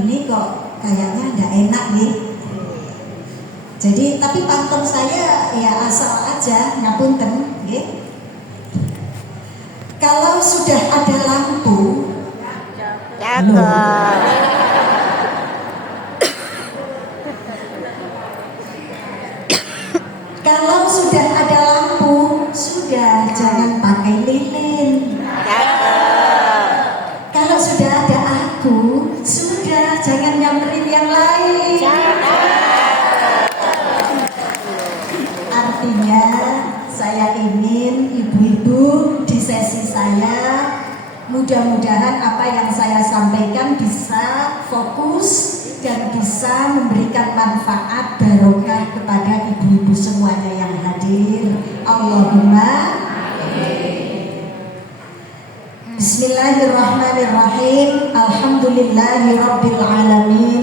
ini kok kayaknya nggak enak nih. Jadi tapi pantun saya ya asal aja, ngapunten, nggih. Kalau sudah ada lampu, kalau sudah ada lampu, sudah jangan pakai lilin. Kalau sudah ada aku, sudah jangan nyamperin yang lain. Artinya saya ingin ibu-ibu di sesi saya mudah-mudahan apa yang saya sampaikan bisa fokus dan bisa memberikan manfaat barokah kepada ibu-ibu semuanya yang hadir. Allahumma Bismillahirrahmanirrahim. Alhamdulillahirabbil alamin.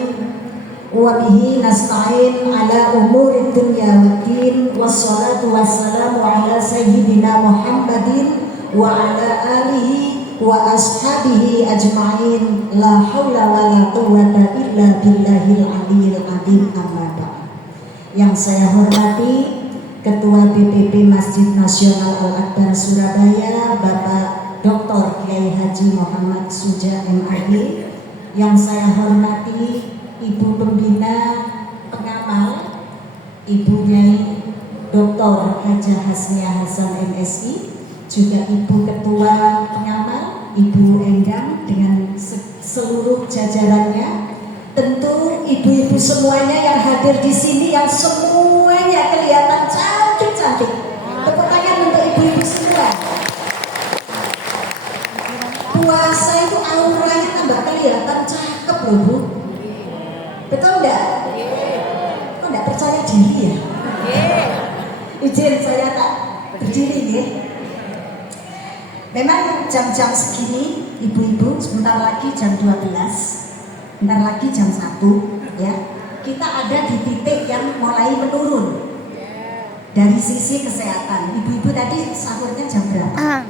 Wa bihi nasta'in ala umuri dunya waddin. Wassalatu wassalamu ala sayyidina Muhammadin wa ala alihi wa ashabihi ajma'in. La haula wa la quwwata illa billahil aliyyil azim. Amma ba'd. Yang saya hormati Ketua BPP Masjid Nasional Al-Akbar Surabaya, Bapak Dr. Kiai Haji Muhammad Suja MAG. Yang saya hormati Ibu Pembina Pengamal, Ibu Nyai Dr. Hajah Hasniah Hasan MSI, juga Ibu Ketua Pengamal, Ibu Endang dengan seluruh jajarannya. Tentu ibu-ibu semuanya yang hadir di sini yang semuanya kelihatan cantik-cantik. Tepuk tangan untuk ibu-ibu semua. Puasa itu auranya tambah kelihatan cakep loh Bu. Betul enggak? Kok enggak percaya diri ya? Izin saya tak berdiri ya. Memang jam-jam segini ibu-ibu sebentar lagi jam 12, bentar lagi jam 1 ya. Kita ada di titik yang mulai menurun dari sisi kesehatan. Ibu-ibu tadi sahurnya jam berapa?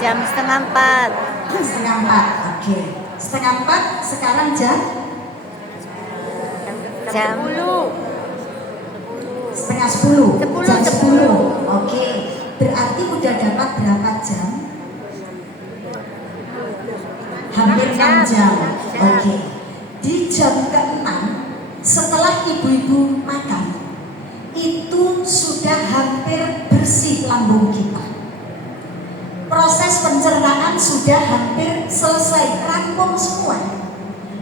Jam 3:30. 3:30, oke. 3:30 sekarang jam 10. 9:30. Jam 10. Oke. Berarti udah dapat berapa jam? Hampir 6 jam. Oke. Di jam ke-6 setelah ibu-ibu makan, itu sudah hampir bersih lambung kita. Proses pencernaan sudah hampir selesai, rampung semua.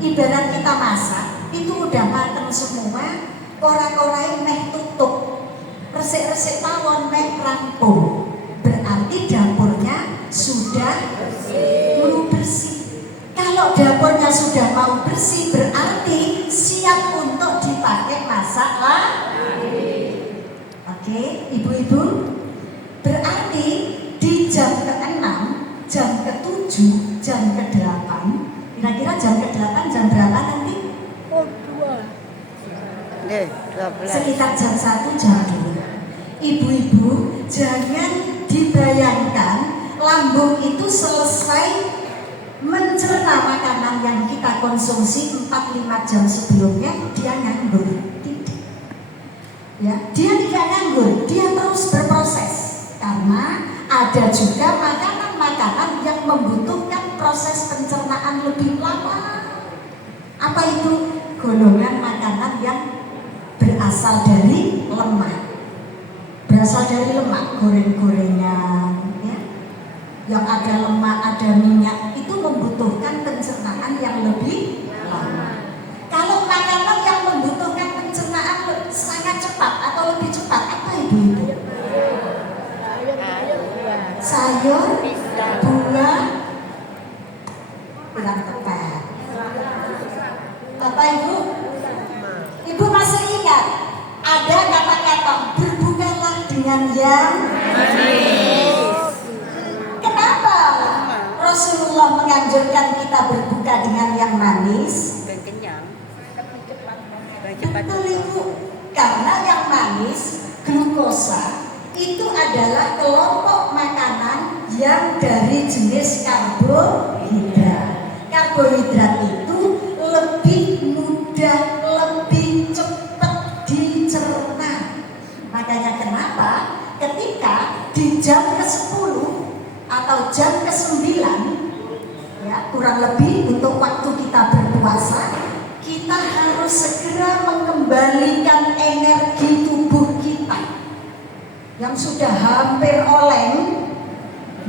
Ibarat kita masak, itu udah mateng semua, kora-korai meh tutup, resik-resik tawon meh rampung. Berarti dapurnya sudah bersih. Kalau dapurnya sudah mau bersih, berarti siap untuk dipakai masak lagi. Oke, ibu-ibu, berarti di jam ke-6, jam ke-7, jam ke-8, kira-kira jam ke-8 jam berapa nanti? 12. Sekitar jam 1, jam 2. Ibu-ibu, jangan dibayangkan lambung itu selesai mencerna makanan yang kita konsumsi 4-5 jam sebelumnya, dia nganggur. Tidak. Ya, dia tidak nganggur, dia terus berproses. Karena ada juga makanan-makanan yang membutuhkan proses pencernaan lebih lama. Apa itu? Golongan makanan yang berasal dari lemak. Berasal dari lemak, goreng-gorengan, ya. Yang ada lemak, ada minyak, itu membutuhkan pencernaan yang lebih lama. Kalau makanan yang membutuhkan pencernaan sangat cepat atau lebih cepat, apa ibu-ibu? Sayur, buah, kurang tepat. Bapak Ibu, Ibu masih ingat ada kata-kata berbukalah dengan yang manis. Kenapa Rasulullah menganjurkan kita berbuka dengan yang manis? Betul Ibu, karena yang manis, glukosa, itu adalah kelompok makanan yang dari jenis karbohidrat. Karbohidrat itu ketika di jam ke-10 atau jam ke-9, ya kurang lebih untuk waktu kita berpuasa, kita harus segera mengembalikan energi tubuh kita yang sudah hampir oleng,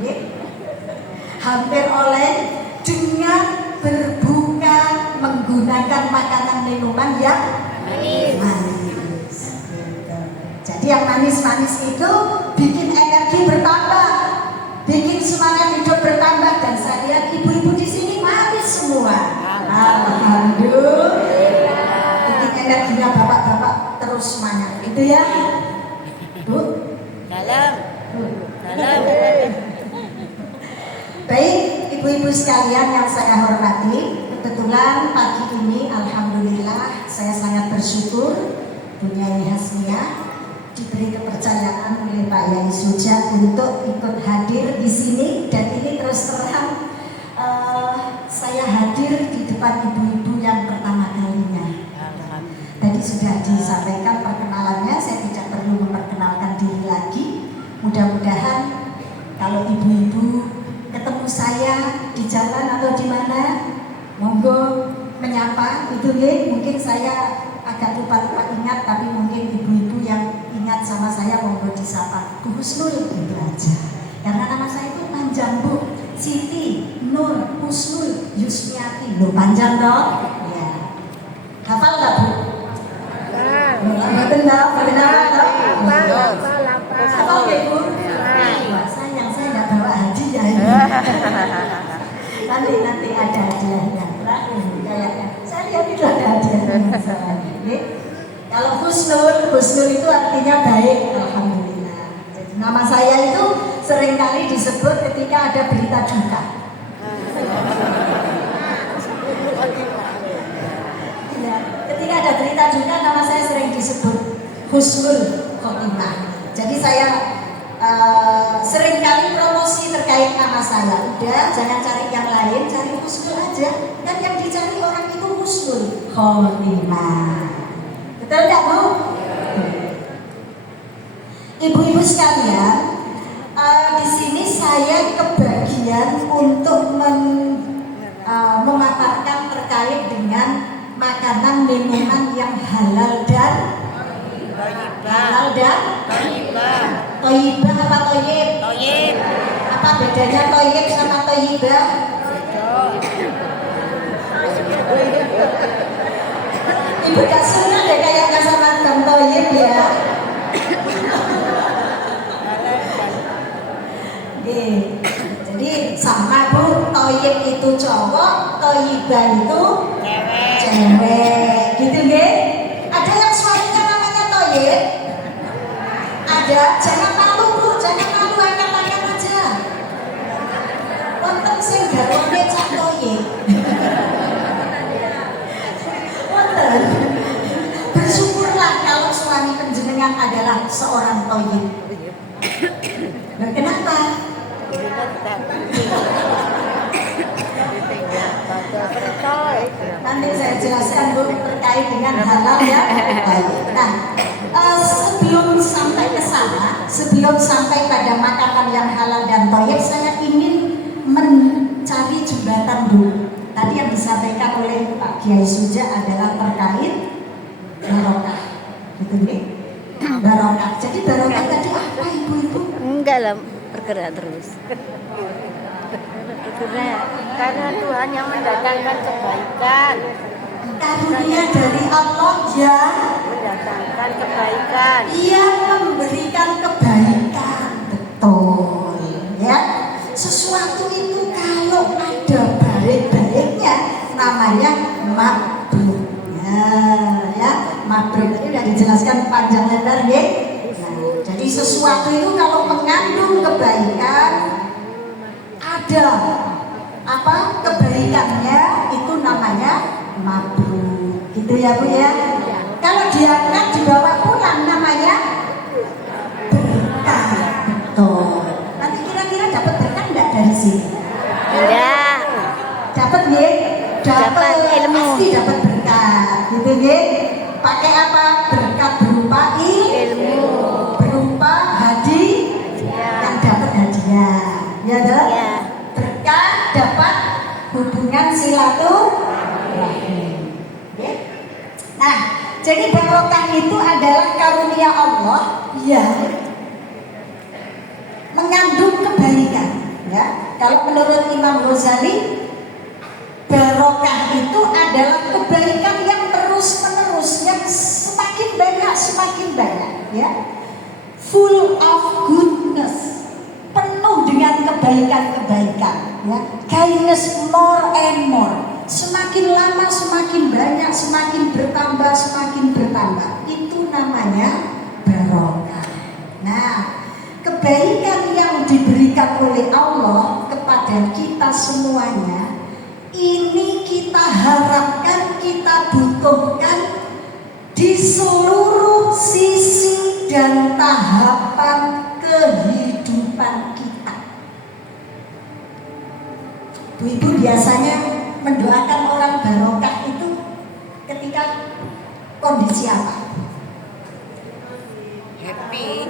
ya, hampir oleng, dengan berbuka menggunakan makanan minuman yang manis. Jadi yang manis-manis itu bikin energi bertambah, bikin semangat hidup bertambah, dan saya lihat ibu-ibu di sini manis semua. Alhamdulillah. Bikin energinya bapak-bapak terus semangat. Itu ya, Bu. Dalam. Baik, ibu-ibu sekalian yang saya hormati, kebetulan pagi ini alhamdulillah saya sangat bersyukur Bu Nyai Hasmiyah diberi kepercayaan oleh Pak Yai Suja untuk ikut hadir di sini, dan ini terus terang saya hadir di depan ibu-ibu yang pertama kalinya. Tadi sudah disampaikan perkenalannya, saya tidak perlu memperkenalkan diri lagi. Mudah-mudahan kalau ibu-ibu ketemu saya di jalan atau di mana, monggo menyapa itu ya. Mungkin saya agak lupa ingat, tapi mungkin ibu-ibu yang ingat sama saya monggo disapa Bu Husnul, gitu aja. Karena nama saya itu panjang, Bu. Siti Nur Husnul Yusmiati. Loh, panjang dong? Ya. Hafal nggak, Bu? Benar. Hafal ya, Bu? Sayang, saya nggak bawa hadiah ini. Nanti ada hadiahnya. Kayaknya saya lihat itu ada hadiahnya. Kalau Husnul itu artinya baik, alhamdulillah. Jadi nama saya itu seringkali disebut ketika ada berita duka. Ya, ketika ada berita duka, nama saya sering disebut Husnul Khotimah. Jadi saya seringkali promosi terkait nama saya. Udah, jangan cari yang lain, cari Husnul aja. Kan yang dicari orang itu Husnul Khotimah. Betul tidak, Bu? Ibu-ibu sekalian, di sini saya kebagian untuk memaparkan terkait dengan makanan minuman yang halal dan toyibah apa toyib? Apa bedanya toyib sama toyibah? Ibu gak suka deh kayaknya sama Bang Toyib ya. Jadi sama, Bu, toyib itu cowok, toyibah itu cewek, gitu nggih. Ada yang suaminya namanya toyib? Ada, jangan malu, Bu, jangan malu, angkat-angkat aja. Wonten sing garwane cah toyib. Wonten. Bersyukurlah kalau suami penjenengan adalah seorang toyib. Nah, kenapa? Nanti saya jelaskan, Bu, terkait dengan halal ya. Nah, sebelum sampai ke sana, sebelum sampai pada makanan yang halal dan toyib, saya ingin mencari jembatan dulu. Tadi yang disampaikan oleh Pak Kiai Suja adalah terkait barokah, gitu nih. Barokah. Jadi barokah tadi apa, ibu-ibu? Enggak lah, bergerak terus. Bergerak karena Tuhan yang mendatangkan kebaikan. Karunia dari Allah ya, Mendatangkan kebaikan. Ia memberikan kebaikan, betul ya. Sesuatu itu kalau ada baik-baiknya namanya mabrur ya, mabrur ini sudah dijelaskan panjang lebar ya. Nah, jadi sesuatu itu kalau mengandung kebaikan, ada apa kebaikannya, itu namanya mabrur, gitu ya, Bu ya. Kalau diangkat dibawa pulang namanya berkah, betul. Nanti kira-kira dapat berkah enggak dari sini? Enggak. Dapat nggih? Dapat ilmu. Pasti dapat berkah, gitu nggih. Pakai apa? Berkah berupa ilmu, berupa hadiah, silaturahim. Ya. Nah, jadi barokah itu adalah karunia Allah yang mengandung kebaikan. Ya, kalau menurut Imam Ghazali, barokah itu adalah kebaikan yang terus menerus, yang semakin banyak, ya, full of goodness, penuh dengan kebaikan, ya, kindness more and more, semakin lama semakin banyak, semakin bertambah, itu namanya barokah. Nah, kebaikan yang diberikan oleh Allah kepada kita semuanya, ini kita harapkan, kita butuhkan di seluruh sisi dan tahapan kehidupan kita. Ibu biasanya mendoakan orang barokah itu ketika kondisi apa? Happy.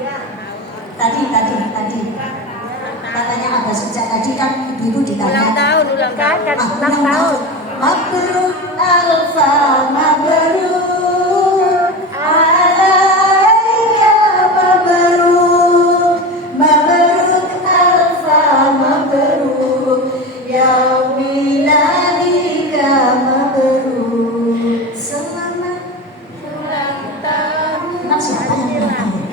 Tadi katanya ada sejak tadi kan ibu ditanya Ulang tahun. Mabrur alfa mabrur alaika mabrur alfa mabrur ya miladika mabrur. Selamat ulang tahun. Nah, siapa yang ulang tahun?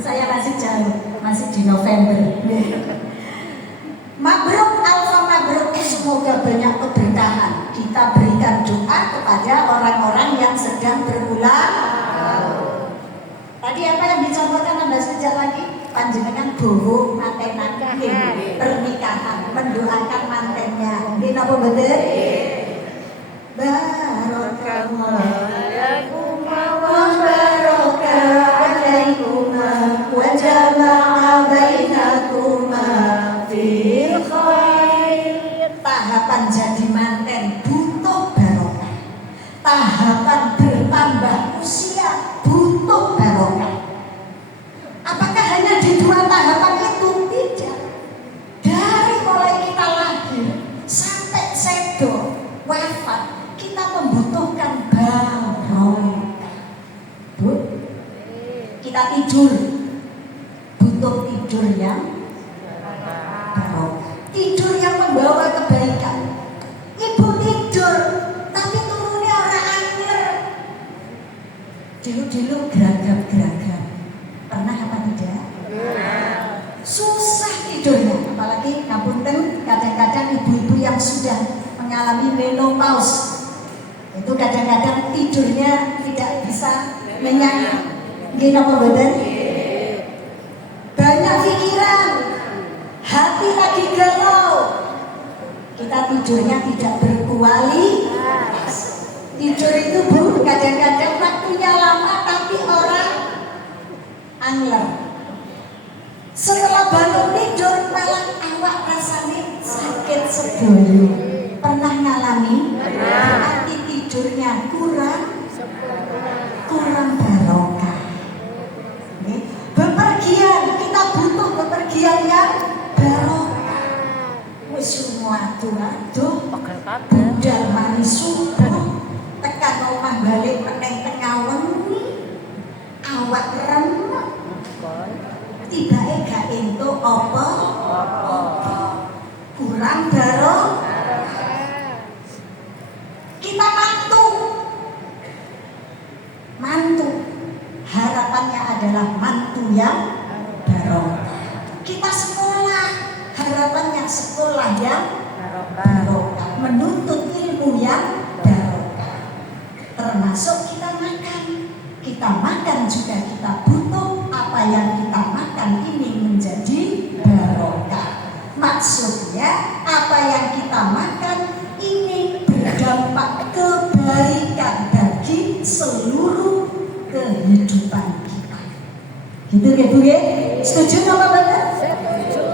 Saya masih jauh, masih di November. Mabruk alfa mabruk, semoga banyak keberkahan. Kita berikan doa kepada orang-orang yang sedang berulang. Tadi apa yang dicontohkan Anda sejak lagi? Panjenengan bowo mantenan pernikahan, mendoakan mantennya. Ini apa betul? Wa jama'a bainakuma fil khair. Tahapan jadi manten butuh barokah. Tahapan bertambah usia butuh barokah. Apakah hanya di dua tahapan itu? Tidak. Dari mulai kita lahir sampai sedo wafat, kita membutuhkan barokah. Kita tidur, butuh tidur yang barokah, tidur yang membawa kebaikan. Ibu tidur, tapi turunnya orang angler. Dulu geragam. Pernah apa tidak? Susah tidurnya, apalagi ngapunten kadang-kadang ibu-ibu yang sudah mengalami menopause. Itu kadang-kadang tidurnya tidak bisa nyenyak. Gini apa betul? Banyak pikiran, hati lagi galau. Kita tidurnya tidak berkualitas. Tidur itu Bu, kadang-kadang waktunya lama tapi orang angler. Setelah bangun tidur malah awak rasanya sakit sedoyo. Pernah ngalami? Arti tidurnya kurang barokah. Bepergian, kita butuh bepergian yang barokah. Wis semua aduh, budal manis subuh, tekan omah balik meneng tengah wengi, awak remek. Tibake gak entuk apa? Kurang barokah. Kita mantu. Harapannya adalah mantu yang barokah. Kita sekolah, harapannya sekolah yang barokah, menuntut ilmu yang barokah. Termasuk kita makan juga kita butuh apa yang kita makan ini menjadi barokah. Maksudnya apa yang kita makan ini berdampak kebaikan bagi seluruh kehidupan kita. Gitu ya Bu ya? Setuju apa benar? Setuju.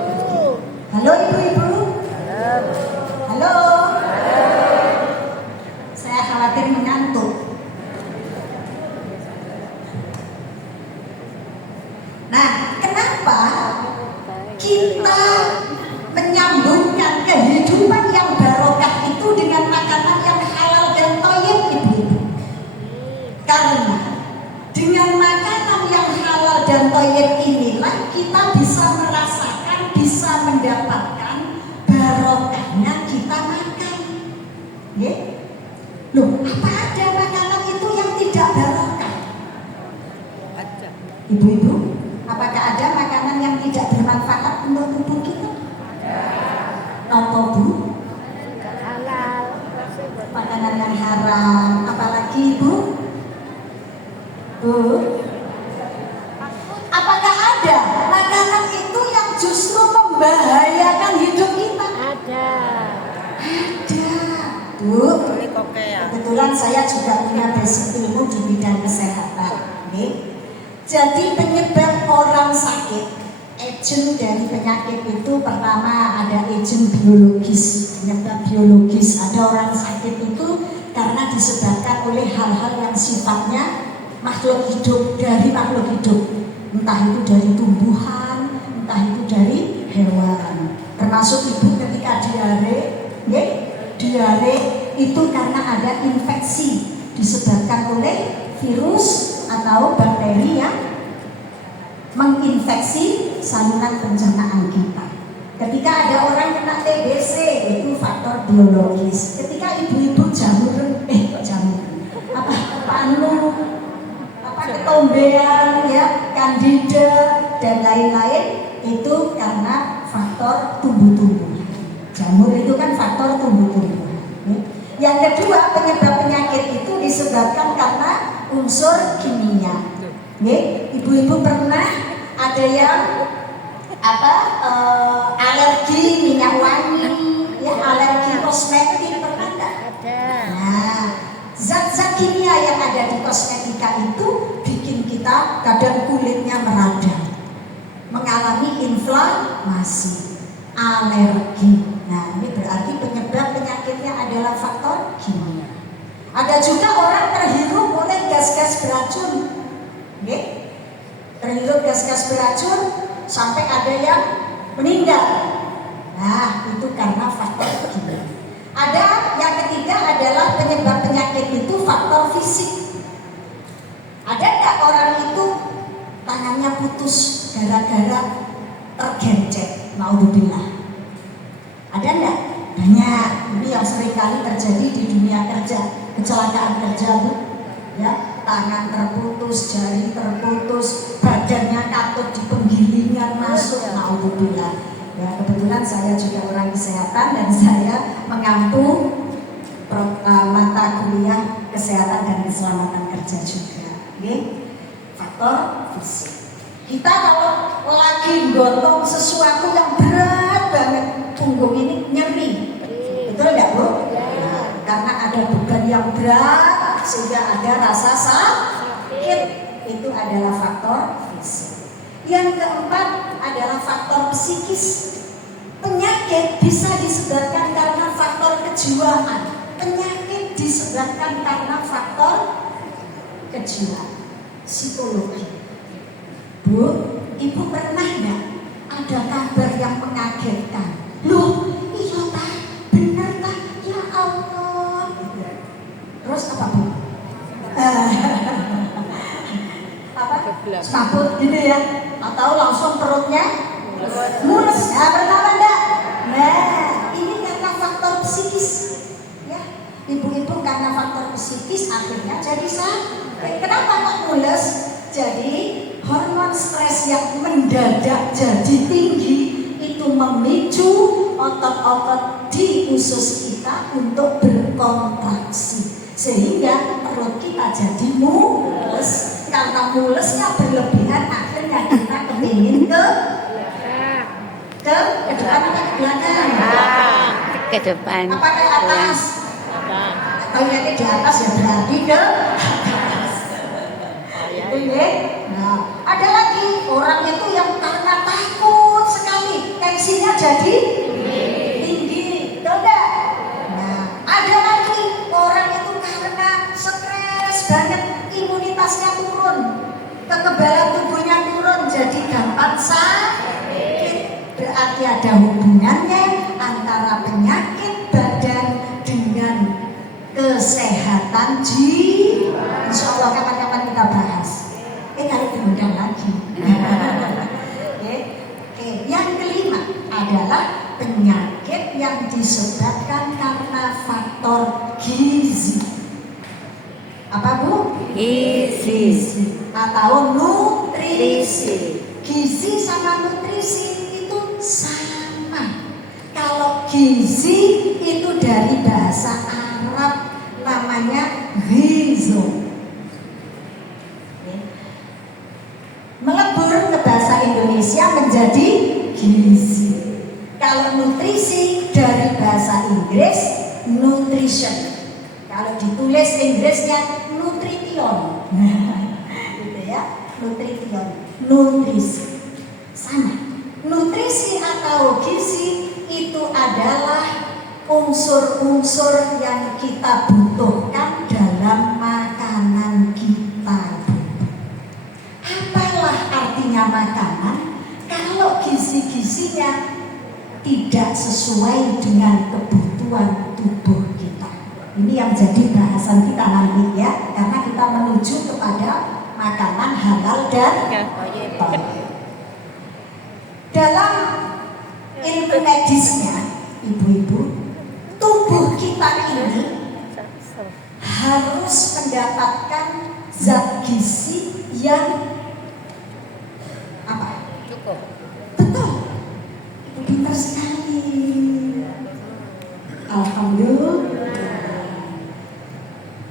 Halo ibu-ibu? Halo? Saya khawatir mengantuk. Nah, kenapa kita menyambungkan Loh, apa ada makanan itu yang tidak barokah? Ibu-ibu, apakah ada makanan yang tidak bermanfaat untuk tubuh kita? Nopo bu? Halal. Makanan yang haram, apalagi ibu? Bu? Apakah ada makanan itu yang justru membahayakan hidup kita? Ada. Ada, Bu. Kebetulan saya juga punya basic ilmu di bidang kesehatan. Okay? Jadi penyebab orang sakit, agent dari penyakit itu pertama ada agent biologis, penyebab biologis. Ada orang sakit itu karena disebabkan oleh hal-hal yang sifatnya makhluk hidup, dari makhluk hidup. Entah itu dari tumbuhan, entah itu dari hewan. Termasuk ibu ketika diare, diare itu karena ada infeksi disebabkan oleh virus atau bakteri yang menginfeksi saluran pencernaan kita. Ketika ada orang kena TBC, itu faktor biologis. Ketika ibu-ibu ketombean, ya, kandida dan lain-lain itu karena faktor tumbuh-tumbuhan. Jamur itu kan faktor tumbuh-tumbuhan. Yang kedua, penyebab penyakit itu disebabkan karena unsur kimia. Ibu-ibu pernah ada yang alergi minyak wangi, ya, alergi kosmetik, pernah enggak? Ada. Nah, zat-zat kimia yang ada di kosmetika itu bikin kita kadang kulitnya meradang, mengalami inflamasi, alergi. Nah, ini berarti penyebab penyakitnya adalah faktor kimia. Ada juga orang terhirup oleh gas-gas beracun, terhirup gas-gas beracun sampai ada yang meninggal. Nah, itu karena faktor kimia. Ada yang ketiga adalah penyebab penyakit itu faktor fisik. Ada nggak orang itu tangannya putus gara-gara tergencet? Naudzubillah. Ada nggak? Banyak. Ini yang sering kali terjadi di dunia kerja, kecelakaan kerja, Bu. Ya, tangan terputus, jari terputus, badannya katut di penggilingan masuk. Naudzubillah. Ya, kebetulan saya juga orang kesehatan dan saya mengampu mata kuliah kesehatan dan keselamatan kerja juga. Faktor fisik. Kita kalau lagi gotong sesuatu yang berat banget, punggung ini nyeri, betul nggak, Bu? Nah, karena ada beban yang berat sehingga ada rasa sakit. Itu adalah faktor fisik. Yang keempat adalah faktor psikis. Penyakit bisa disebabkan karena faktor kejiwaan. Penyakit disebabkan karena faktor kejiwaan, psikologi. Bu, ibu pernah nggak ada kabar yang mengagetkan? Loh, iya tak, benar tak, ya Allah. Terus apa, Bu? Sakit gitu ya, atau langsung perutnya mulus. Nah, pertama enggak? Nah, ini karena faktor psikis, ya. Ibu-ibu karena faktor psikis akhirnya jadi sakit. Kenapa kok mulus? Jadi hormon stres yang mendadak jadi tinggi itu memicu otot-otot di usus kita untuk berkontraksi sehingga perut kita jadi mulus. Karena mulusnya berlebihan akhirnya kita kepingin ke depan atau ke belakang? Ke depan. Apa ke atas? Kalau yang di atas ya berarti ke atas. Itu ya. Nah, ada lagi orang itu yang karena takut sekali tensinya jadi tinggi, betul nggak? Nah, ada lagi orang itu karena stres banget, imunitasnya turun, kekebalan tubuhnya turun, jadi gampang sakit. Berarti ada hubungannya antara penyakit badan dengan kesehatan jiwa. Insya Allah kapan-kapan kita bahas. Kalau diundang lagi. Oke. Yang kelima adalah penyakit yang disebabkan karena faktor gizi. Apa Bu? Gizi. Atau nutrisi. Gizi sama nutrisi itu sama. Kalau gizi itu dari bahasa Arab namanya ghizo. Melebur ke bahasa Indonesia menjadi gizi. Kalau nutrisi dari bahasa Inggris nutrition. Kalau ditulis Inggrisnya nutrition. Gitu ya, nutrition, nutrisi. Sama. Nutrisi atau gizi itu adalah unsur-unsur yang kita butuhkan dalam makanan kita. Apalah artinya makanan kalau gizi-gizinya tidak sesuai dengan kebutuhan tubuh kita? Ini yang jadi bahasan kita nanti ya, karena kita menuju kepada makanan halal dan thayyib. Dalam ilmu medisnya, ibu-ibu, tubuh kita ini harus mendapatkan zat gizi yang apa? Cukup. Betul. Ibu pintar sekali. Alhamdulillah.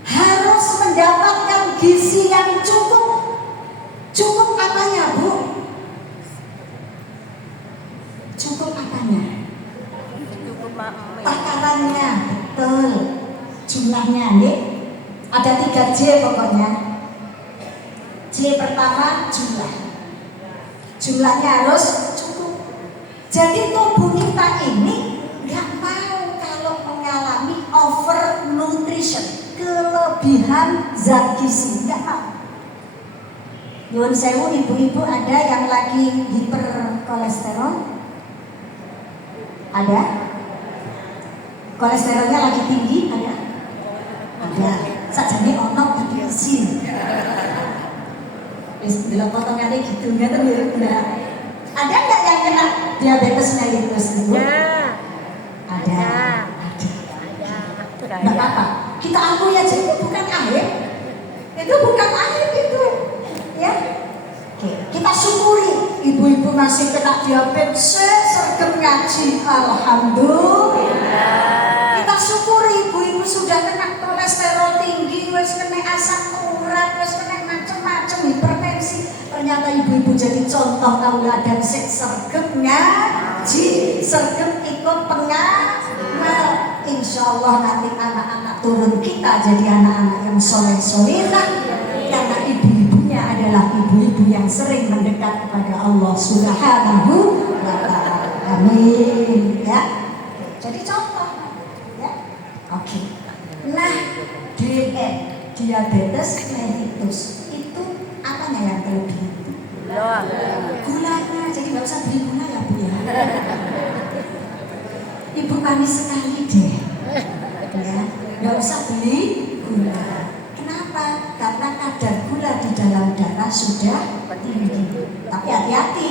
Harus mendapatkan gizi yang cukup. Cukup apanya, Bu? Cukup apanya? Cukup makmum. Takarannya, betul. Jumlahnya nih ada 3 J pokoknya. J pertama jumlah. Jumlahnya harus cukup. Jadi tubuh kita ini nggak mau kalau mengalami over nutrition, kelebihan zat gizi, nggak mau. Nyuwun sewu ibu-ibu, ada yang lagi hiperkolesterol? Ada? Kolesterolnya lagi tinggi? Ada? Ada. Sajane ono diabetes. Wis delok potongannya gitu nggak terlalu. Ada nggak yang kena diabetes mellitus itu? Ada. Nggak apa-apa. Kita akui aja itu bukan aib. Itu bukan aib itu. Ya. Oke. Kita syukuri ibu-ibu masih kena diabetes, sergap ngaji. Alhamdulillah. Kita syukuri ibu-ibu sudah kena kolesterol tinggi, wis kena asam urat, wis kena macam-macam hipertensi. Ternyata ibu-ibu jadi contoh tauladan sing sergap ngaji, sergap ikut pengamal. Insya Allah nanti anak-anak turun kita jadi anak-anak yang soleh-solehah, karena ibu-ibunya adalah ibu-ibu yang sering mendekat kepada Allah Subhanahu wa Ta'ala. Amin. Ya. Jadi contoh. Ya. Oke. Nah, diabetes mellitus itu apanya yang kelebihan? Gulanya. Jadi nggak usah beli gula ya, Bu ya. Ibu manis sekali deh. Ya, nggak usah beli gula. Kenapa? Karena kadar gula di dalam darah sudah tinggi. Tapi hati-hati,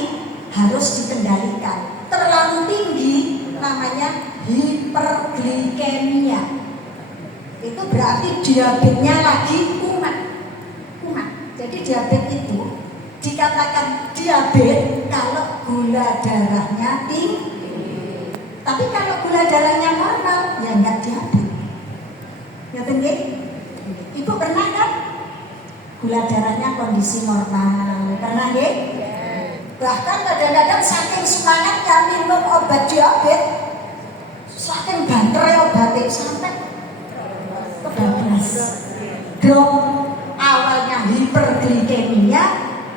harus dikendalikan. Terlalu tinggi namanya hiperglikemia. Itu berarti diabetesnya lagi kumat. Jadi diabetes itu dikatakan diabetes kalau gula darahnya tinggi. Tapi kalau gula darahnya normal, ya enggak diabetes. Ya nggih? Ibu pernah kan? Gula darahnya kondisi normal. Pernah nggih? Bahkan kadang-kadang saking semangatnya minum obat diabetes, saking banternya obatnya sampai kebablas. Drop awalnya hiperglikemia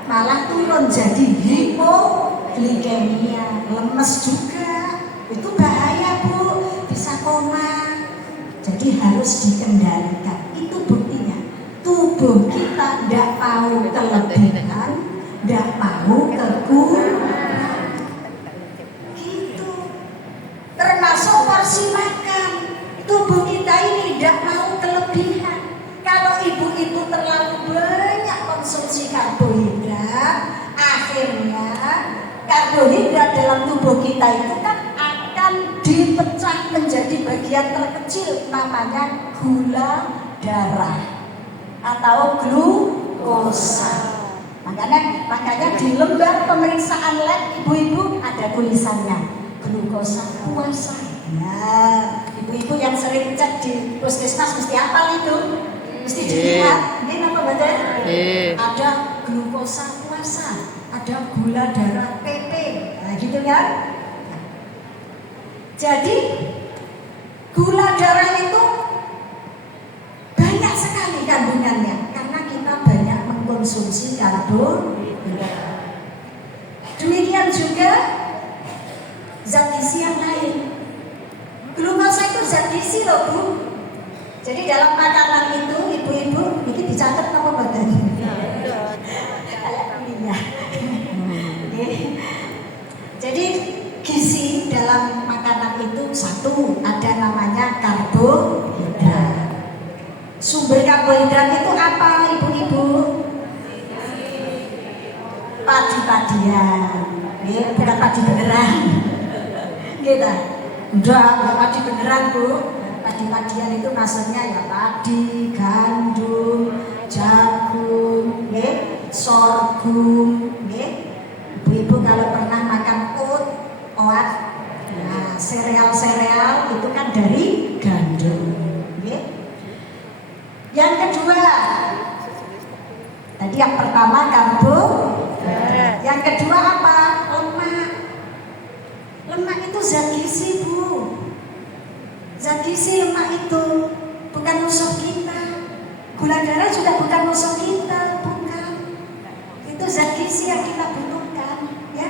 malah turun jadi hipoglikemia, lemes juga. Itu bahaya, Bu, bisa koma. Jadi harus dikendalikan. Itu buktinya tubuh kita tidak mau kelebihan, tidak mau kekurangan. Gitu. Termasuk porsi makan. Tubuh kita ini tidak mau kelebihan. Kalau ibu-ibu terlalu banyak konsumsi karbohidrat, akhirnya karbohidrat dalam tubuh kita itu kan akan dipecah menjadi bagian terkecil, namanya gula darah. atau glukosa. Makanya di lembar pemeriksaan lab ibu-ibu ada tulisannya glukosa puasa. Nah, ibu-ibu yang sering cek di puskesmas mesti hafal itu, mesti dilihat. Ini apa betul? Ada glukosa puasa, ada gula darah PP, nah gitu kan? Jadi gula darah itu banyak sekali kandungannya karena kita banyak mengkonsumsi karbohidrat. Demikian juga zat gizi yang lain. Glukosa itu zat gizi loh Bu. Jadi dalam makanan itu ibu-ibu ini dicatat apa badan? Jadi gizi dalam makanan itu satu ada namanya karbohidrat. Sumber karbohidrat itu apa ibu-ibu? Padi-padian. Bukan padi beneran. Gitu. Enggak padi beneran Bu. Padi-padian itu maksudnya ya padi, gandum, jagung, sorghum. Ibu-ibu kalau pernah makan oat, nah sereal-sereal itu kan dari gandum. Yang kedua, tadi yang pertama karbohidrat. Yang kedua apa? Lemak. Lemak itu zat gizi Bu. Zat gizi lemak itu bukan musuh kita. Gula darah juga bukan musuh kita, bukan. Itu zat gizi yang kita butuhkan, ya.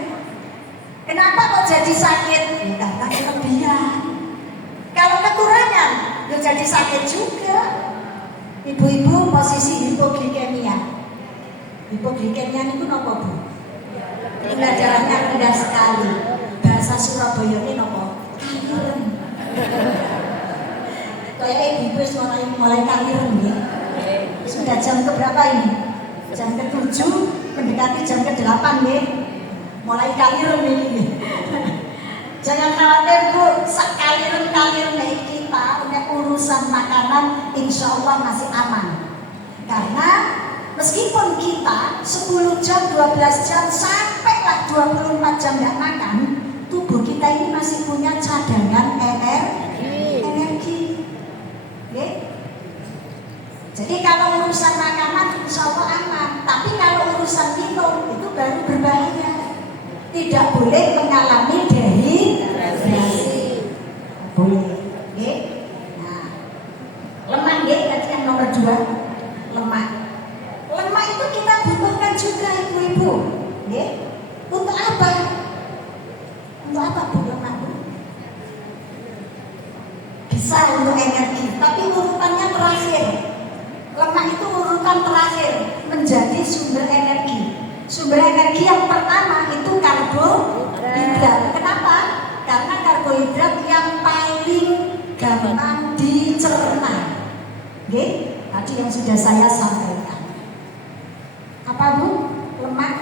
Kenapa kok jadi sakit? Ya, karena kelebihan. Kalau kekurangan, ya jadi sakit juga. Ibu-ibu posisi hipoglikemia. Hipoglikemia itu apa Bu? Gula darahnya rendah sekali. Bahasa Surabaya ini apa? Kaliren. Kayak ibu mulai kaliren ya. Sudah jam keberapa ini? Jam ke-7 mendekati jam ke-8 ya. Mulai kaliren ini. Jangan khawatir Bu, kaliren kita punya urusan makanan insya Allah masih aman. Karena meskipun kita 10 jam, 12 jam sampailah 24 jam tidak makan, tubuh kita ini masih punya cadangan energi. Okay? Jadi kalau urusan makanan insya Allah aman, tapi kalau urusan minum itu baru berbahaya. Tidak boleh mengalami dehidrasi. Boleh. Okay? Nah, lemak tadi yang nomor 2, lemak. Lemak itu kita butuhkan juga ibu-ibu. Okay? Untuk apa? Untuk apa Bu lemak? Bisa untuk energi, tapi urutannya terakhir. Lemak itu urutan terakhir menjadi sumber energi. Sumber energi yang pertama itu karbohidrat. Kenapa? Karena karbohidrat yang paling gampang dicerna. Oke, tadi yang sudah saya sampaikan. Apa Bu? Lemak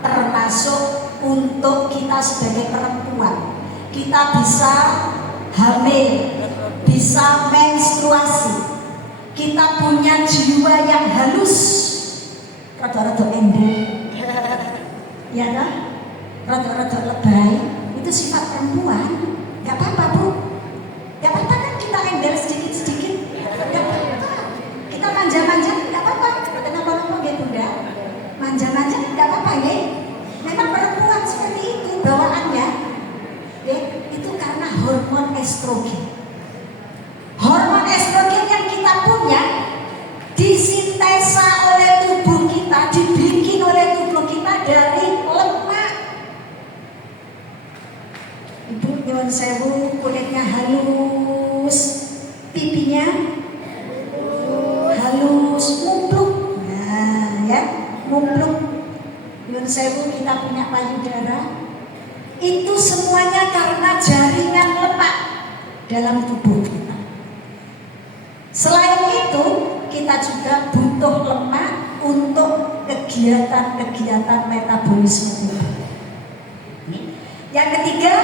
termasuk untuk kita sebagai perempuan. Kita bisa hamil, bisa menstruasi. Kita punya jiwa yang halus, rada-rada endek, ya kan? Rada-rada lebay, itu sifat perempuan. Gak apa-apa Bu, gak apa-apa kan kita endel sedikit-sedikit, gak apa-apa. Kita manja-manja, gak apa-apa. Kenapa ya Bunda? Manja-manja gak apa-apa ya. Memang perempuan seperti itu bawaannya, ya. Itu karena hormon estrogen. Hormon estrogen yang kita punya disintesa oleh tubuh kita, dibikin oleh tubuh kita dari lemak. Ibu nyuwun sewu, kulitnya halus, pipinya halus, mumpluk. Nah, ya, mumpluk. Nyuwun sewu, kita punya payudara. Itu semuanya karena jaringan lemak dalam tubuh kita. Selain itu, kita juga butuh lemak untuk kegiatan-kegiatan metabolisme tubuh. Yang ketiga,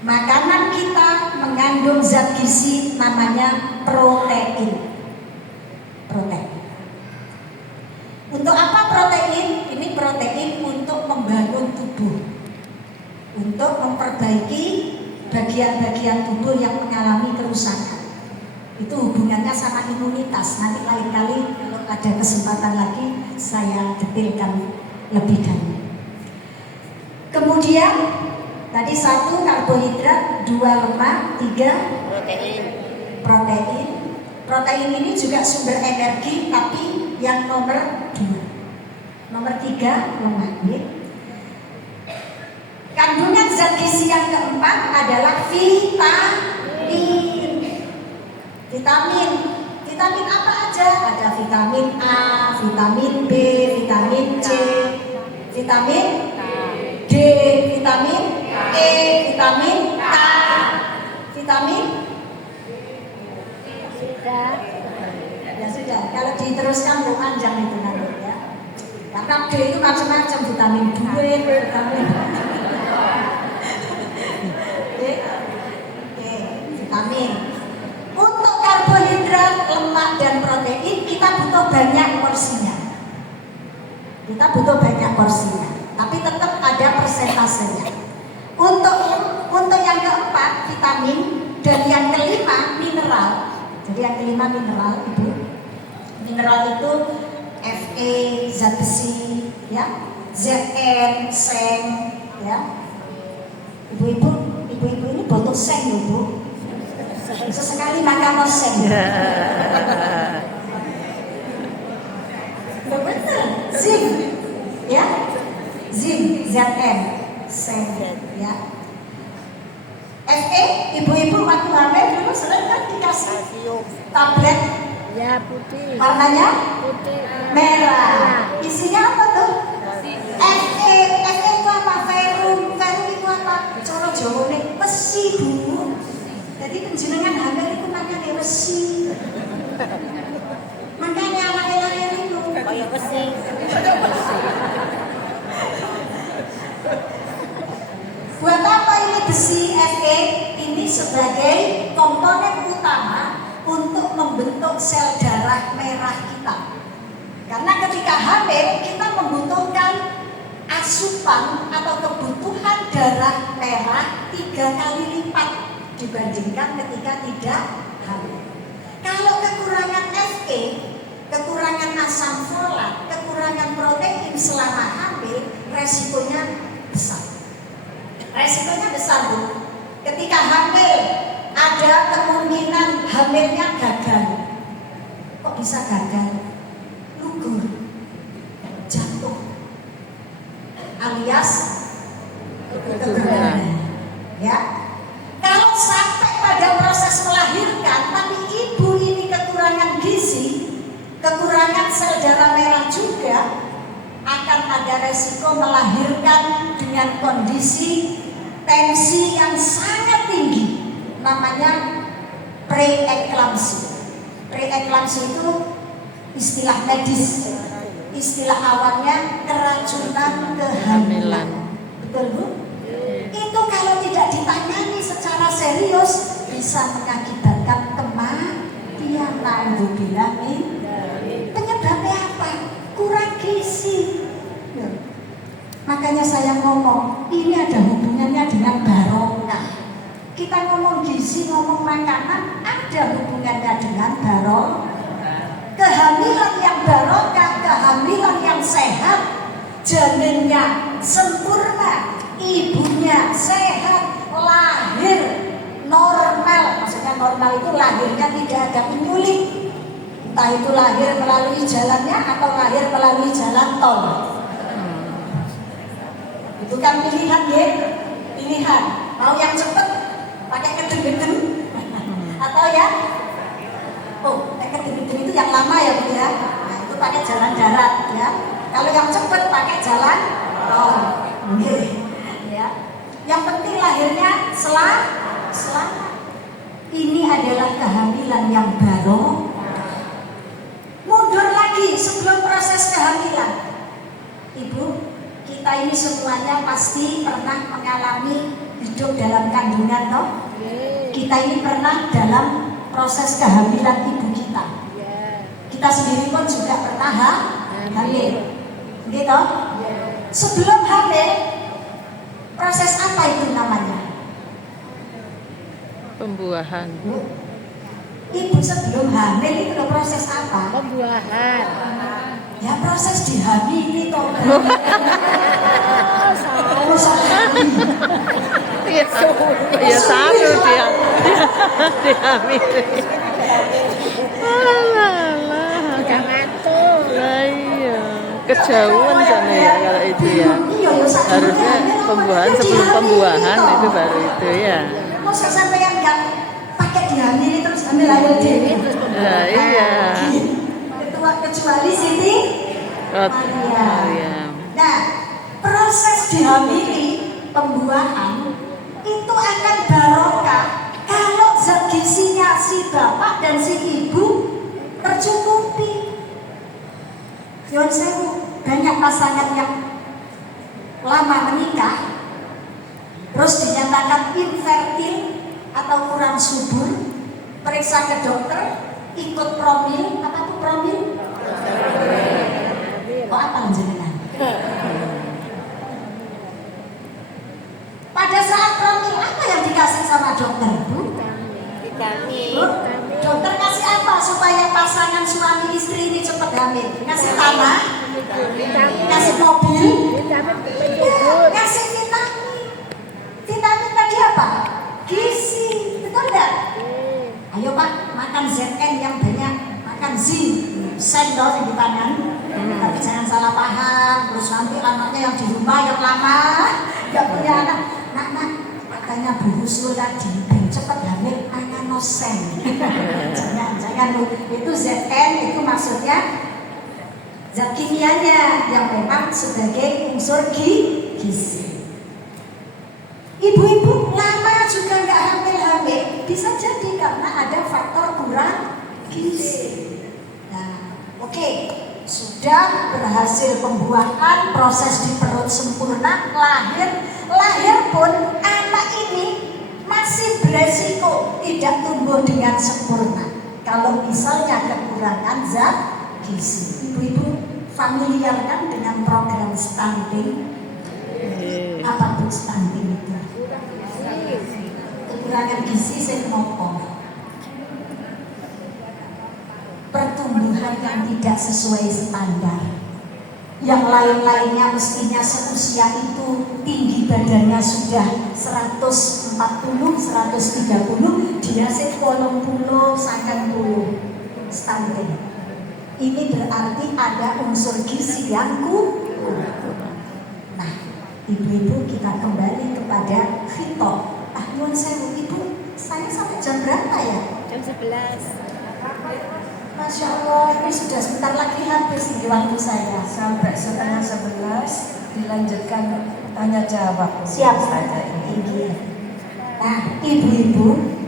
makanan kita mengandung zat gizi namanya protein. protein untuk membangun tubuh, untuk memperbaiki bagian-bagian tubuh yang mengalami kerusakan. Itu hubungannya sama imunitas. Nanti lain kali kalau ada kesempatan lagi saya detailkan lebih dalam. Kemudian tadi 1 karbohidrat, 2 lemak, 3 protein. Protein ini juga sumber energi, tapi yang nomor 2. Nomor 3 lemak. Kandungan zat gizi yang keempat adalah vitamin. Vitamin apa aja? Ada vitamin A, vitamin B, vitamin C, vitamin D, vitamin E, vitamin K, vitamin Sudah. ya sudah. Kalau diteruskan panjang itu nanti ya. Karena D itu macam-macam, vitamin D, vitamin vitamin. Untuk karbohidrat, lemak dan protein kita butuh banyak porsinya. Tapi tetap ada persentasenya. Untuk yang keempat vitamin dan yang kelima mineral. Jadi yang kelima mineral itu. Mineral itu Fe, zat besi, ya, Zn, seng, ya. Ibu-ibu ini butuh seng, Bu. Sesekali makan seng. Betul, zinc, ya, zinc, Zn, seng, ya. Fe, ibu-ibu waktu hamil dulu sering kan dikasih tablet, Ya putih. warnanya Putih. merah. Isinya apa tuh? Fe itu apa? Ferrum itu apa? Cara Jawane besi, Bu. Jadi penjenengan hamil itu makanya besi. Makanya awake lahir itu Kaya besi. buat apa ini besi Fe? Ini sebagai komponen utama untuk membentuk sel darah merah kita. Karena ketika hamil kita membutuhkan asupan atau kebutuhan darah merah 3 kali lipat dibandingkan ketika tidak hamil. Kalau kekurangan Fe, kekurangan asam folat, kekurangan protein selama hamil, resikonya besar. Bu. Ketika hamil ada kemungkinan hamilnya gagal. Kok bisa gagal? Lugur, jatuh, alias keguguran. Ya. Kalau sampai pada proses melahirkan, tapi ibu ini kekurangan gizi, kekurangan sel darah merah juga, akan ada resiko melahirkan dengan kondisi tensi yang sangat tinggi, namanya preeklamsi. Preeklamsi itu istilah medis, istilah awalnya keracunan kehamilan. Betul, Bu? Itu kalau tidak ditangani secara serius bisa mengakibatkan kematian. Naudzubillah. Penyebabnya apa? Kurang gizi. Makanya saya ngomong, ini ada hubungannya dengan barokah. Kita ngomong gizi, ngomong makanan, ada hubungannya dengan barokah. Kehamilan yang barokah, kehamilan yang sehat, janinnya sempurna, ibunya sehat, lahir normal. Maksudnya normal itu lahirnya tidak ada penyulit. Entah itu lahir melalui jalannya atau lahir melalui jalan tol. Itu kan pilihan, ya, pilihan. Mau yang cepat pakai kedeng-kedeng atau ya, kedeng-kedeng itu yang lama ya, Bu ya. Nah, itu pakai jalan darat ya. Kalau yang cepat pakai jalan tol. Ya. Yang penting lahirnya selamat. Ini adalah kehamilan yang baru. Mundur lagi sebelum proses kehamilan, Ibu. Kita ini semuanya pasti pernah mengalami hidup dalam kandungan, toh? Kita ini pernah dalam proses kehamilan ibu kita. Kita sendiri pun juga pernah hamil, gitu. Sebelum hamil, proses apa itu namanya? Pembuahan. Ibu sebelum hamil itu proses apa? Pembuahan. Ya proses dihamili toh. Ya sama dia. Dihamili. Alah. Jangan tuh. Lah iya. Kejauhan sana ya kalau itu ya. Harusnya pembuahan sebelum pembuahan itu baru itu ya. Masa sampai yang enggak pakai dihamili terus hamil aja dewi. Nah, iya. Kecuali Siti Maryam. Nah, proses dihamili pembuahan itu akan barokah kalau zat gizinya si bapak dan si ibu tercukupi. Yon sewu, banyak pasangan yang lama menikah terus dinyatakan infertil atau kurang subur, periksa ke dokter, ikut promil, apa itu promil? Oh apa jenengan? Pada saat promil apa yang dikasih sama dokter, Bu? Vitamin. Dokter kasih apa supaya pasangan suami istri ini cepat hamil? Kasih tanah? Kasih mobil? Kasih vitamin. Vitamin tadi apa? Gizi, betul enggak? Ayo Pak, makan ZN yang banyak, makan zinc, sendok di tangan. Tapi jangan salah paham, terus nanti anaknya yang di rumah yang lama, nggak punya anak. Nak, makanya Bu Husnul tadi, cepat hamil, anak nosen. Jangan itu ZN, itu maksudnya zat kimianya yang memang sebagai unsur gizi. Ibu-ibu lama juga nggak hamil-hamil, bisa jadi karena ada faktor kurang gizi. Nah, oke, sudah berhasil pembuahan, proses di perut sempurna, lahir pun anak ini masih beresiko tidak tumbuh dengan sempurna. Kalau misalnya kekurangan zat gizi, ibu-ibu familiar kan dengan program stunting? Apa itu stunting itu? Kekurangan gizi sing nopo? Pertumbuhan yang tidak sesuai standar. Yang lain-lainnya mestinya seusia itu tinggi badannya sudah 140, 130, dia sih 80, 90 stunting. Ini berarti ada unsur gizi yang kurang. Nah, ibu-ibu kita kembali kepada fito. Nyuwun sewu, Ibu, saya sampai jam berapa ya? Jam 11. Masya Allah, ini sudah sebentar lagi habis ini waktu saya. Sampai setengah 11 dilanjutkan tanya jawab. Siap saja ini. Nah, ibu-ibu,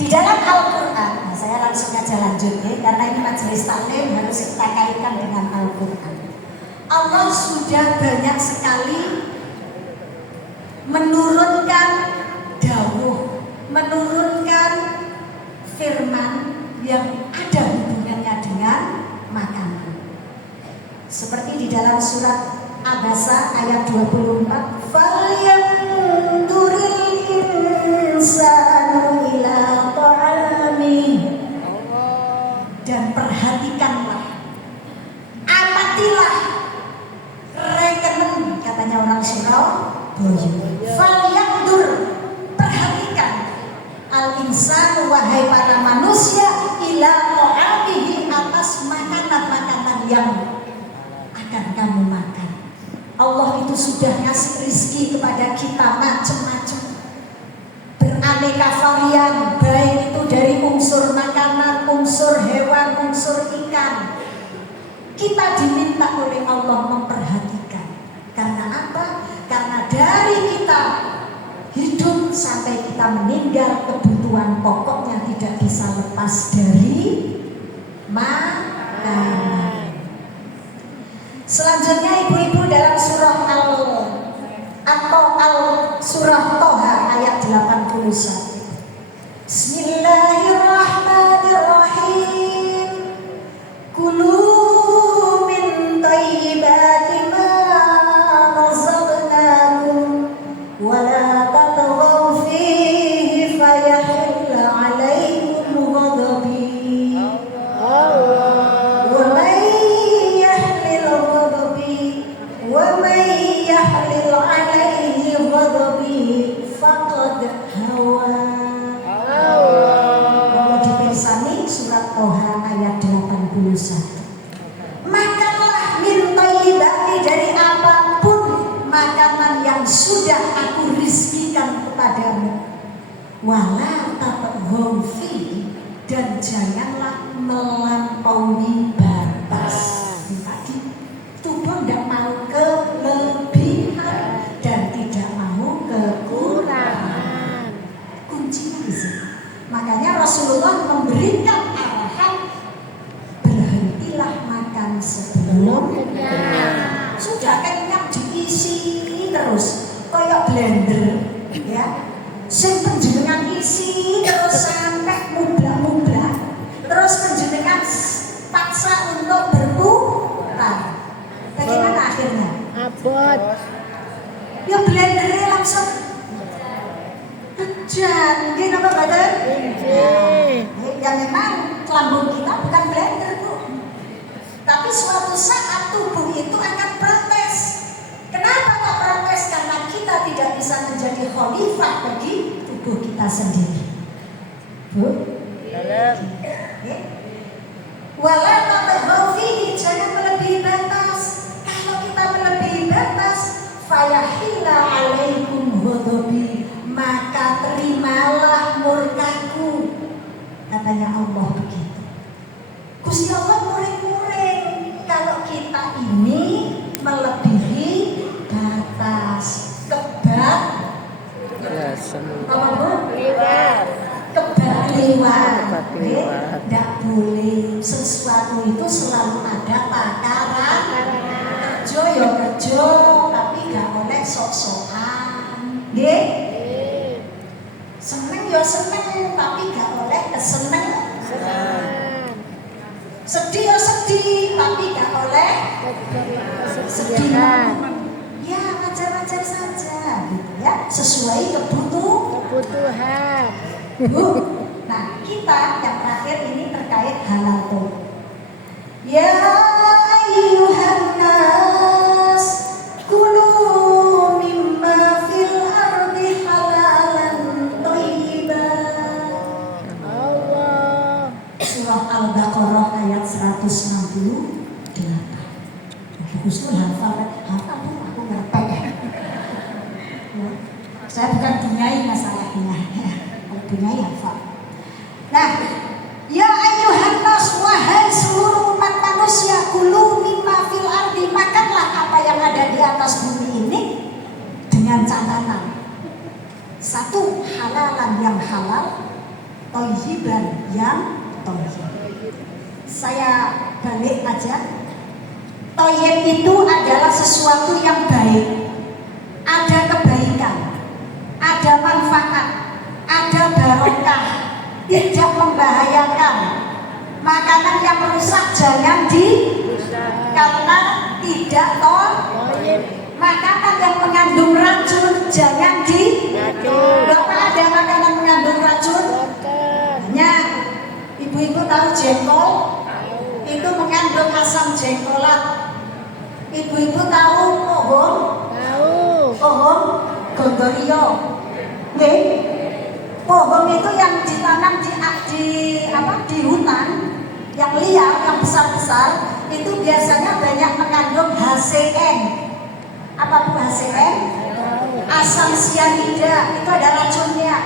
di dalam Al-Quran, nah saya langsung aja lanjut ya, karena ini majelis taklim harus kita kaitkan dengan Al-Quran. Allah sudah banyak sekali menurunkan dawuh, menurunkan firman yang ada hubungannya dengan makanan. Seperti di dalam surat Abasa ayat 24, "Falyanzuril insanu ila ta'amih." Dan perhatikanlah, amatilah rekening, katanya orang Surabaya. Falyanzur, perhatikan, al-insanu, wahai para manusia, ila ta'amihi, atas makanan-makanan yang akan kamu makan. Allah itu sudah ngasih rizki kepada kita macam-macam, beraneka varian, baik itu dari unsur makanan, unsur hewan, unsur ikan. Kita diminta oleh Allah memperhatikan. Karena apa? Karena dari kita hidup sampai kita meninggal, kebutuhan pokoknya tidak bisa lepas dari makanan. Selanjutnya ibu-ibu dalam surah surah Toha ayat 81. Bismillahirrahmanirrahim. Kulu min thayyibati ma Wala tatghaw fi, dan janganlah melampaui batas. Tadi tubuh tidak mau kelebihan dan tidak mau kekurangan. Kuncinya di sini. Makanya Rasulullah memberikan arahan, berhentilah makan sebelum kenyang. Sudah kenyang diisi terus, kayak blender, ya. Sing panjenengan isi terus sampai mublak-mublak, terus panjenengan paksa untuk berputar. Bagaimana akhirnya? Abot. Ya blendernya langsung pecah. Ini apa badan? Ya memang lambung kita bukan blender, Bu. Tapi suatu saat tubuh itu akan protes. Kenapa kok protes? Karena kita tidak bisa menjadi khalifah bagi tubuh kita sendiri. Bu? Wala tatghaw fihi, jangan melebihi batas. Kalau kita melebihi batas, fayahilla alaikum ghadabi, maka terimalah murkaku. Katanya Allah begitu. Gusti Allah muring-muring kalau kita ini melebihi batas. Kebak apa Bu? Kebak liwat. Tidak boleh. Sesuatu itu selalu ada takaran. Kerja ya kerja, tapi gak boleh sok-sokan. Nggih? Seneng ya seneng, tapi gak boleh keseneng. Sedih ya sedih, tapi gak boleh sedih. Ya wajar-wajar saja, gitu ya, sesuai kebutuhan. Bu, nah kita yang terakhir ini terkait halal tuh. Ya ayyuhan nas, kulu mimma fil ardi halalan thayyiban. Allah. Surah Al-Baqarah ayat 168. Bagusnya hafal tuh aku ngerti. Ya. Saya bukan dunyai masalahnya. Kalau dunyai hafal. Nah, ya ayyuhan nas, wahai seluruh umat manusia, kulu mimma fil ardi, makanlah apa yang ada di atas bumi ini dengan catatan. Satu, halalan yang halal, thayyiban yang thayyib. Saya balik aja. Thayyib itu adalah sesuatu yang baik, ada kebaikan, ada manfaat, ada barokah, tidak membahayakan. Makanan yang rusak jangan karena tidak Thayyib. makanan yang mengandung racun jangan Bapak ada makanan mengandung racun? Ya, ibu-ibu tahu jengkol? Itu mengandung asam jengkolat. Ibu-ibu tahu pohon? Pohon gondorio. Nggih. Pohon itu yang ditanam di hutan, yang liar, yang besar-besar, itu biasanya banyak mengandung HCN. Apa itu HCN? Asam sianida, itu ada racunnya.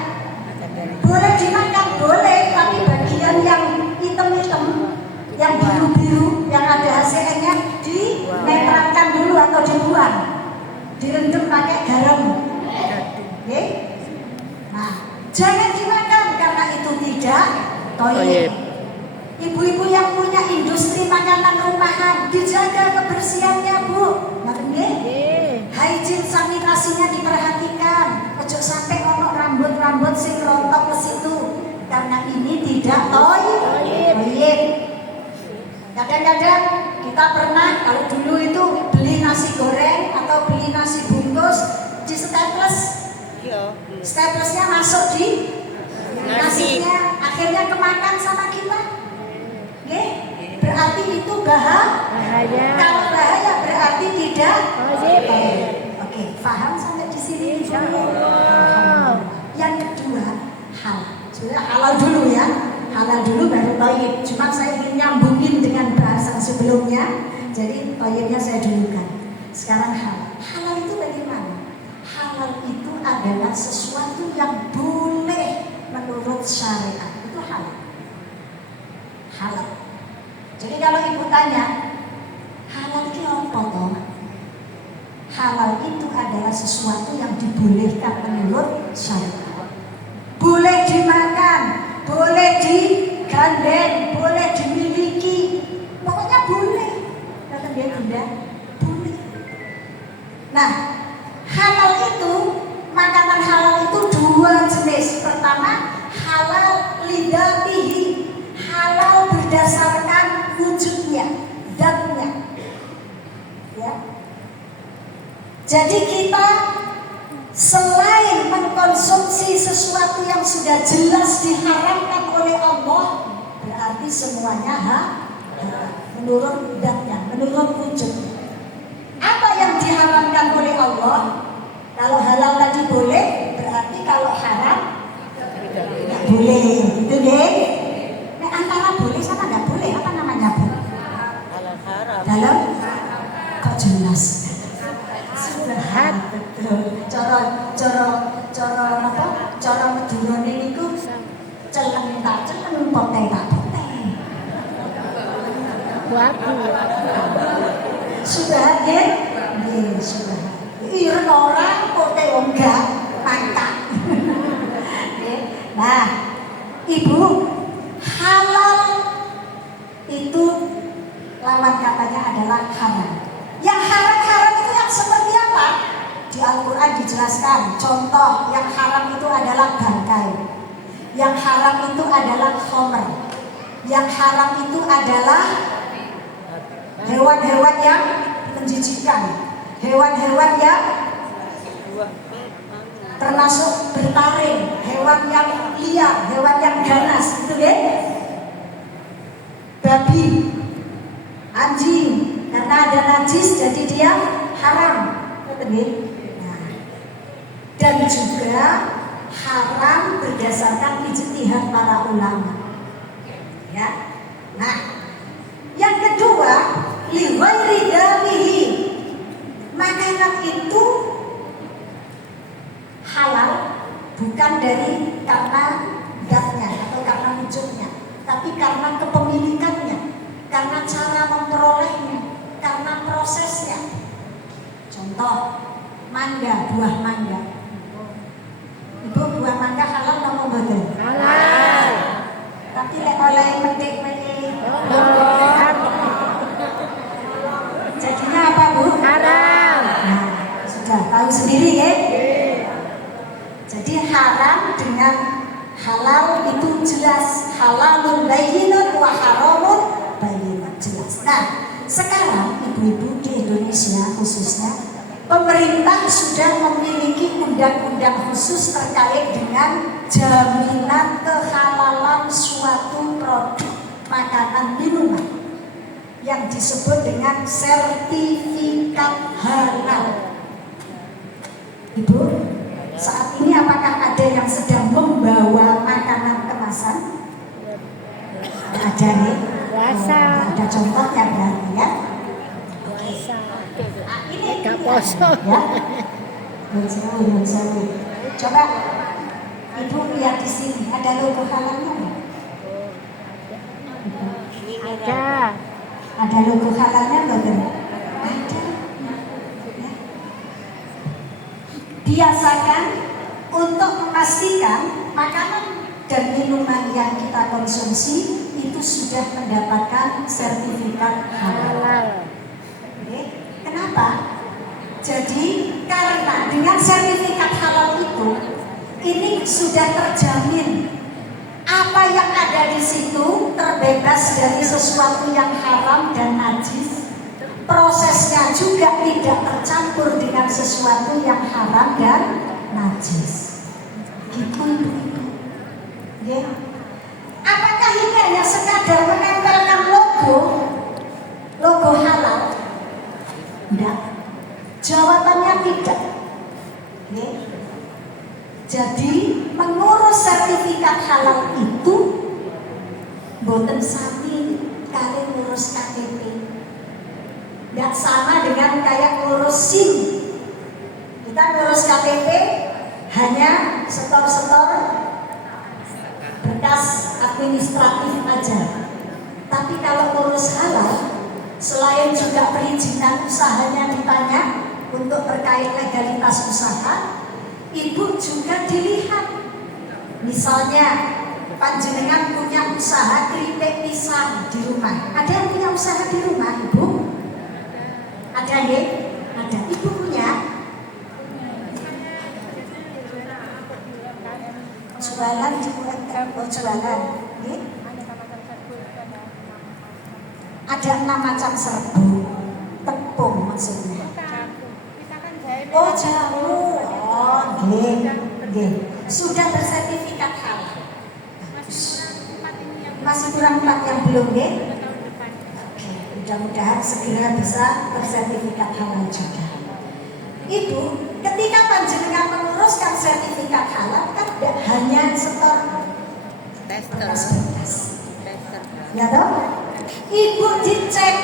Boleh dimakan, boleh, tapi bagian yang hitam-hitam, yang biru-biru, yang ada HCN-nya dinetralkan dulu atau dibuang, direndam pakai garam. Oke? Nah, jangan dimakan karena itu tidak thayyib. Ibu-ibu yang punya industri makanan rumahan, dijaga kebersihannya, Bu. Ngerti nggih? Hygiene sanitasinya diperhatikan. Ojo sampai ono rambut-rambut sing rontok ke situ. Karena ini tidak thayyib. Kadang-kadang kita pernah kalau dulu itu beli nasi goreng atau beli nasi bungkus di staples. Staplesnya masuk di nasinya, akhirnya kemakan sama kita. Oke? Berarti itu bahaya. Kalau bahaya berarti tidak thayyib. Oke, paham sampai di sini? Insyaallah. Yang kedua, halal dulu ya. Halal dulu baru thayyib. Cuma saya ingin nyambungin dengan bahasan sebelumnya. Jadi thayyibnya saya dulukan. Sekarang halal. Halal itu bagaimana? Halal itu adalah sesuatu yang boleh menurut syariat itu halal. Halal. Jadi kalau ibu tanya, halal itu apa toh? Halal itu adalah sesuatu yang dibolehkan menurut syariat. Boleh dimakan, boleh digandeng, boleh dimiliki, pokoknya boleh. Kata dia tidak boleh. Nah, halal itu, makanan halal itu dua jenis. Pertama, halal lidatihi, halal berdasarkan wujudnya, zatnya. Ya. Jadi kita selain mengkonsumsi sesuatu yang sudah jelas diharamkan oleh Allah, berarti semuanya menurut zatnya, menurut wujudnya. Apa yang diharamkan oleh Allah? Kalau halal tadi boleh, berarti kalau haram tidak boleh. Itu deh. Nah, antara boleh sama tidak boleh, apa namanya bu? Halal haram. Dalam kok jelas. Betul. Cara medurane niku celeng poteng tak poteng. Waduh. Sudah ya? Nggih, sudah. Iren orang poteng enggak mantap. Nah, Ibu, halal itu lawan katanya adalah haram. Yang haram-haram itu yang seperti apa? Di Al-Quran dijelaskan. Contoh, yang haram itu adalah bangkai. Yang haram itu adalah khamr. Yang haram itu adalah hewan-hewan yang menjijikan. Hewan-hewan yang termasuk bertaring, hewan yang liar, hewan yang ganas, itu ya. Babi, anjing, karena ada najis jadi dia haram, nah, dan juga haram berdasarkan ijtihad para ulama. Ya, nah, yang kedua, li ghairi damihi, makanan itu halal bukan dari karena zatnya atau karena wujudnya, tapi karena kepemilikannya, karena cara memperolehnya, karena prosesnya. Contoh, mangga, buah mangga. Ibu, buah mangga halal atau mboten? Halal. Tapi lek oleh metik-metik jadinya apa bu? Haram. Nah, sudah tahu sendiri ya. Jadi haram dengan halal itu jelas, halalun bayyinun wa haramun bayyinun, jelas. Nah, sekarang ibu-ibu di Indonesia khususnya, pemerintah sudah memiliki undang-undang khusus terkait dengan jaminan kehalalan suatu produk makanan minuman yang disebut dengan sertifikat halal. Ibu, saat ini apakah ada yang sedang membawa makanan kemasan? Ada nih. Puasa. Ada contohnya berarti ya. Puasa. Nah, ini Gak poso. ya. Belum sewu. Coba Ibu lihat di sini ada logo halalnya nggak? Ada. Ada logo halalnya nggak? Ada. Ya. Biasakan untuk memastikan makanan dan minuman yang kita konsumsi itu sudah mendapatkan sertifikat halal. Halal. Oke, kenapa? Jadi karena dengan sertifikat halal itu, ini sudah terjamin apa yang ada di situ terbebas dari sesuatu yang haram dan najis. Prosesnya juga tidak tercampur dengan sesuatu yang haram dan najis. Gitu ibu. Ya. Apakah ini hanya sekadar menempelkan logo halal? Tidak. Jawabannya tidak. Ya. Jadi mengurus sertifikat halal itu boten sami kali ngurus KTP. Tidak sama dengan kayak ngurus SIM. Kita ngurus KTP hanya setor-setor administratif aja. Tapi kalau ngurus halal, selain juga perizinan usahanya ditanya untuk terkait legalitas usaha, ibu juga dilihat. Misalnya panjenengan punya usaha keripik pisang di rumah. Ada yang punya usaha di rumah, ibu? Ada nggih? Ada. Ibu punya? Jualan di UMKM, jualan. Nggih? Ada 6 macam serbu, tepung maksudnya. Oh jamu, oh nggih. Sudah bersertifikat halal. Masih kurang 4 yang belum nggih? Oke, mudah-mudahan segera bisa bersertifikat halal juga. Ibu, ketika panjenengan menguruskan sertifikat halal kan tidak hanya setor berkas. Ya toh? Ibu dicek.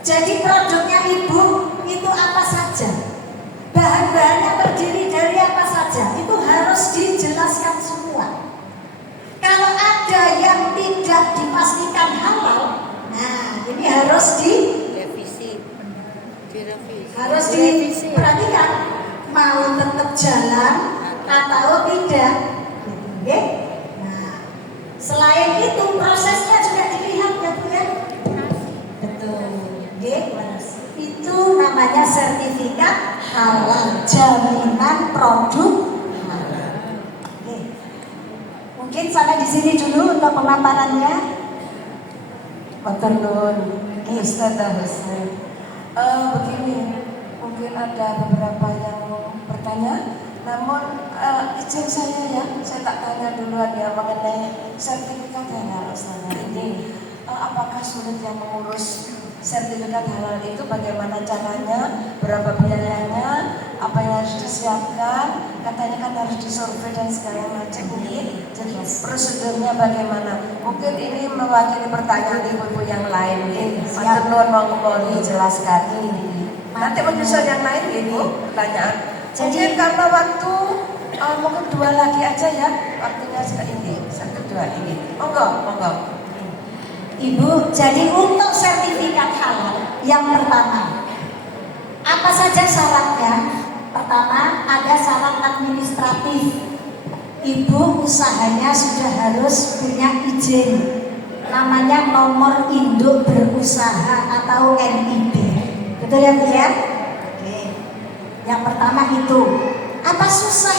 Jadi produknya ibu itu apa saja? Bahan-bahannya terdiri dari apa saja? Itu harus dijelaskan semua. Kalau ada yang tidak dipastikan halal, nah ini harus direvisi. Harus diperhatikan mau tetap jalan atau tidak. Oke? Nah, selain itu prosesnya juga dilihat ya Bu ya. Betul. Oke? Itu namanya sertifikat halal, jaminan produk halal. Oke. Mungkin sampai di sini dulu untuk pemaparannya. Matur nuwun. Ustazah Husni. Begini, mungkin ada beberapa yang bertanya, namun izin saya ya, saya tak tanya duluan ya mengenai sertifikat halal Ustazah. Ini apakah sulit yang mengurus sertifikat halal itu, bagaimana caranya, berapa biayanya, apa yang harus disiapkan, katanya kan harus disurvei dan segala macam ini. Jadi prosedurnya bagaimana? Mungkin ini mewakili pertanyaan ibu-ibu yang lain nih. Matur nuwun monggo dijelaskan. Nanti menyusul yang lain ibu pertanyaan. Jadi karena waktu mungkin 2 lagi aja ya, waktunya ini, 1-2 ini. Monggo. Ibu, jadi untuk sertifikat halal yang pertama, apa saja syaratnya? Pertama, ada syarat administratif. Ibu usahanya sudah harus punya izin, namanya nomor induk berusaha atau NIB. Betul ya Bu ya? Oke. Yang pertama itu. Apa susah